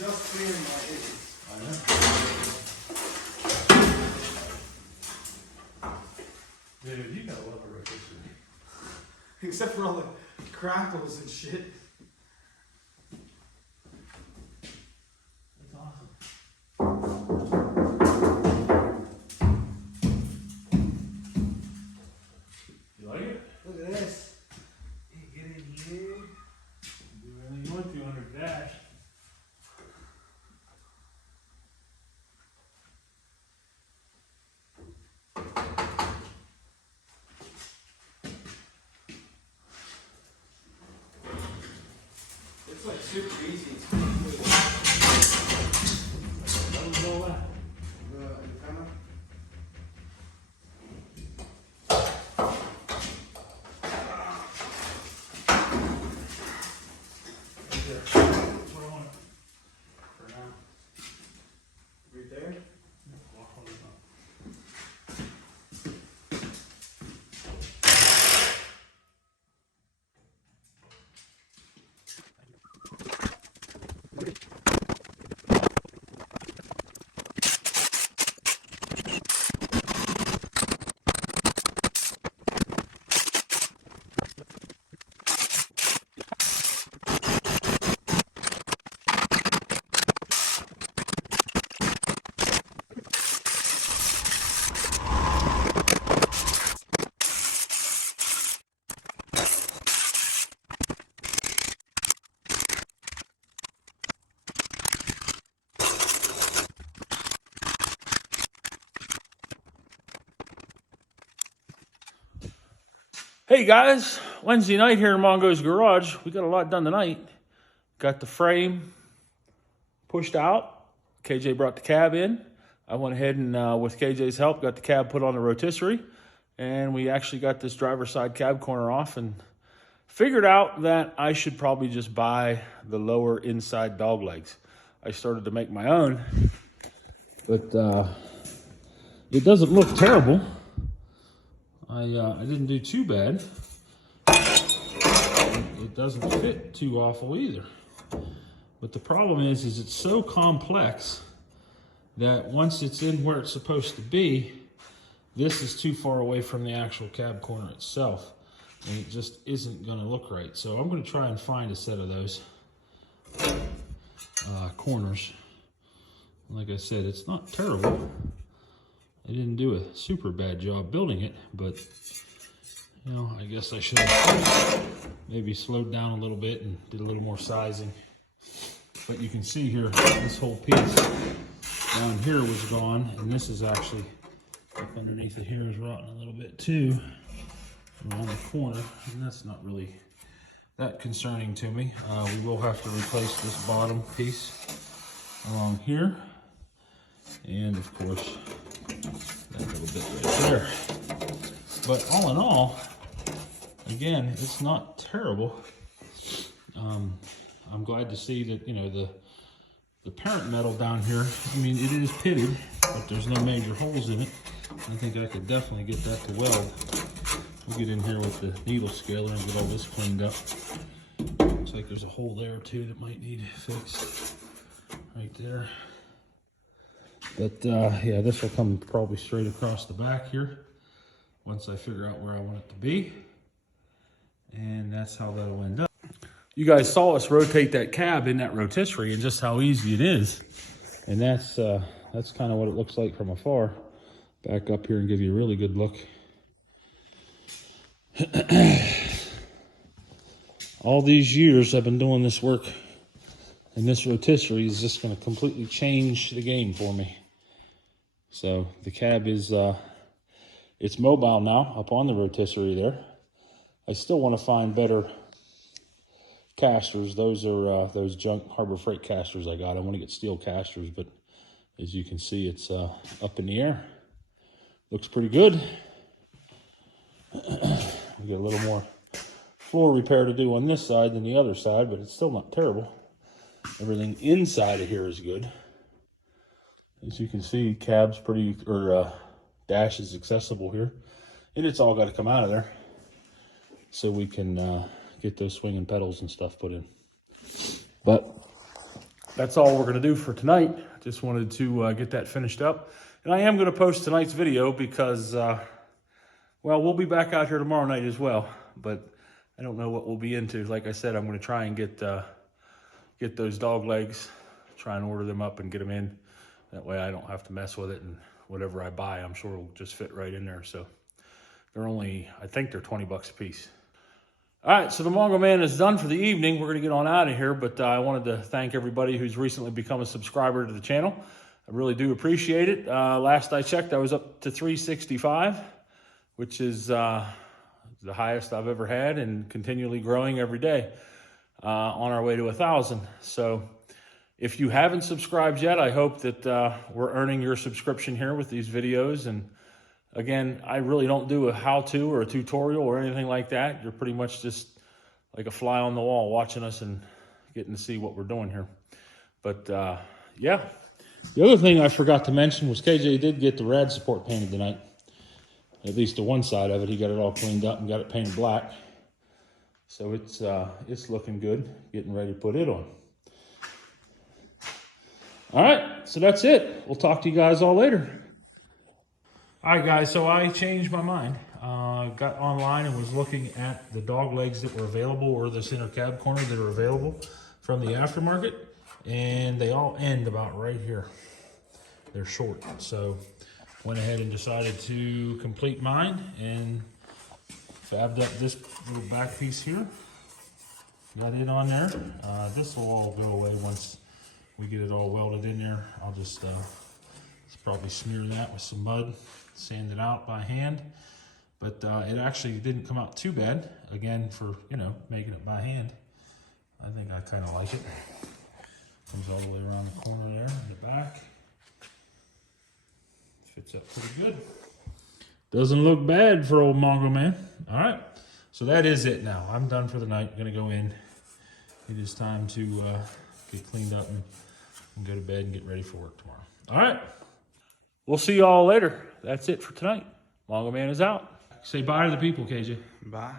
just clearing my edges. I know. Dude, you gotta love a rotisserie. Except for all the crackles and shit. That's awesome. You like it? Look at this. Hey, get in here. Do anything you want to under dash. It's like super easy. It's That was all that. antenna. Right there. That's what I want for now. Right there. Walk on this up. Hey guys, Wednesday night here in Mongo's garage. We got a lot done tonight. Got the frame pushed out. KJ brought the cab in. I went ahead and with KJ's help, got the cab put on the rotisserie. And we actually got this driver's side cab corner off and figured out that I should probably just buy the lower inside dog legs. I started to make my own, but it doesn't look terrible. I didn't do too bad. It doesn't fit too awful either. But the problem is it's so complex that once it's in where it's supposed to be, this is too far away from the actual cab corner itself. And it just isn't gonna look right. So I'm gonna try and find a set of those corners. Like I said, it's not terrible. I didn't do a super bad job building it, but you know, I guess I should have maybe slowed down a little bit and did a little more sizing. But you can see here, this whole piece down here was gone, and this is actually up underneath it here is rotten a little bit too, around the corner, and that's not really that concerning to me. We will have to replace this bottom piece along here, and of course, that little bit right there. But all in all, again, it's not terrible. I'm glad to see that, you know, the parent metal down here, I mean, it is pitted, but there's no major holes in it. I think I could definitely get that to weld. We'll get in here with the needle scaler and get all this cleaned up. Looks like there's a hole there too that might need fixed right there. But yeah, this will come probably straight across the back here once I figure out where I want it to be. And that's how that'll end up. You guys saw us rotate that cab in that rotisserie and just how easy it is. And that's kind of what it looks like from afar. Back up here and give you a really good look. All these years I've been doing this work, and this rotisserie is just going to completely change the game for me. So the cab is, it's mobile now up on the rotisserie there. I still want to find better casters. Those are those junk Harbor Freight casters I got. I want to get steel casters, but as you can see, it's up in the air. Looks pretty good. We got a little more floor repair to do on this side than the other side, but it's still not terrible. Everything inside of here is good. As you can see, cab's pretty, or dash is accessible here. And it's all got to come out of there so we can get those swinging pedals and stuff put in. But that's all we're gonna do for tonight. Just wanted to get that finished up. And I am gonna post tonight's video because, well, we'll be back out here tomorrow night as well, but I don't know what we'll be into. Like I said, I'm gonna try and get those dog legs, try and order them up and get them in. That way I don't have to mess with it, and whatever I buy, I'm sure will just fit right in there. So they're only, I think they're 20 bucks a piece. All right, so the Mongo Man is done for the evening. We're gonna get on out of here, but I wanted to thank everybody who's recently become a subscriber to the channel. I really do appreciate it. Last I checked, I was up to 365, which is the highest I've ever had, and continually growing every day, on our way to 1,000. So if you haven't subscribed yet, I hope that we're earning your subscription here with these videos. And again, I really don't do a how-to or a tutorial or anything like that. You're pretty much just like a fly on the wall watching us and getting to see what we're doing here. But yeah. The other thing I forgot to mention was KJ did get the rad support painted tonight. At least the one side of it. He got it all cleaned up and got it painted black. So it's looking good. Getting ready to put it on. All right, so that's it. We'll talk to you guys all later. All right, guys, so I changed my mind. Got online and was looking at the dog legs that were available, or the center cab corner that are available from the aftermarket, and they all end about right here. They're short, so went ahead and decided to complete mine and fabbed up this little back piece here. Got it on there. This will all go away once we get it all welded in there. I'll just probably smear that with some mud, sand it out by hand. But it actually didn't come out too bad. Again, for, you know, making it by hand. I think I kind of like it. Comes all the way around the corner there in the back. Fits up pretty good. Doesn't look bad for old Mongo Man. All right, so that is it now. I'm done for the night. I'm gonna go in. It is time to get cleaned up and go to bed and get ready for work tomorrow. All right, we'll see you all later. That's it for tonight. Mongo Man is out. Say bye to the people, KJ. Bye.